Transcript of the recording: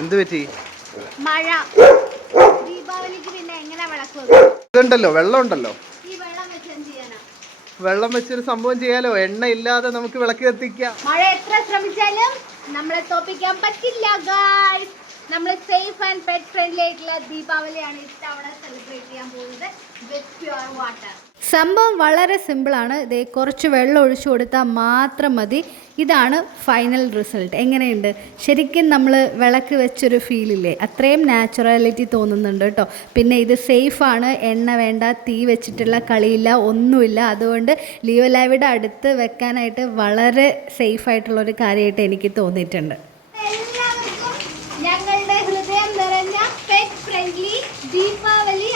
എന്ത് പറ്റി? മഴ. ദീപാവലിക്ക് പിന്നെ എങ്ങനെ വിളക്ക്? ഇതുണ്ടല്ലോ വെള്ളം ഉണ്ടല്ലോ ഈ വെള്ളം വെച്ച് എന്ത് ചെയ്യാനാ? വെള്ളം വെച്ചൊരു സംഭവം ചെയ്യാലോ? എണ്ണ ഇല്ലാതെ നമുക്ക് വിളക്ക് കത്തിക്കാം. മഴ എത്ര ശ്രമിച്ചാലും നമ്മളെ തോപ്പിക്കാൻ പറ്റില്ല ഗായ്സ് നമ്മൾ സേഫ് ആൻഡ് പെറ്റ് ഫ്രണ്ട്ലി ആയിട്ടുള്ള ദീപാവലിയാണ് ഇത്തവണ സെലിബ്രേറ്റ് ചെയ്യാൻ പോകുന്നത് വിത്ത് പ്യുവർ വാട്ടർ സംഭവം വളരെ സിമ്പിളാണ്. ഇതേ കുറച്ച് വെള്ളം ഒഴിച്ചു കൊടുത്താൽ മാത്രം മതി. ഇതാണ് ഫൈനൽ റിസൾട്ട്. എങ്ങനെയുണ്ട്? ശരിക്കും നമ്മൾ വിളക്ക് വെച്ചൊരു ഫീലില്ലേ? അത്രയും നാച്ചുറാലിറ്റി തോന്നുന്നുണ്ട് കേട്ടോ. പിന്നെ ഇത് സേഫാണ്. എണ്ണ വേണ്ട തീ വെച്ചിട്ടുള്ള കളിയില്ല ഒന്നുമില്ല. അതുകൊണ്ട് ലിയോ ലൈവിടെ അടുത്ത് വെക്കാനായിട്ട് വളരെ സേഫായിട്ടുള്ളൊരു കാര്യമായിട്ട് എനിക്ക് തോന്നിയിട്ടുണ്ട്. ഞങ്ങളുടെ ഹൃദയം നിറഞ്ഞ പെറ്റ് ഫ്രണ്ട്ലി ദീപാവലി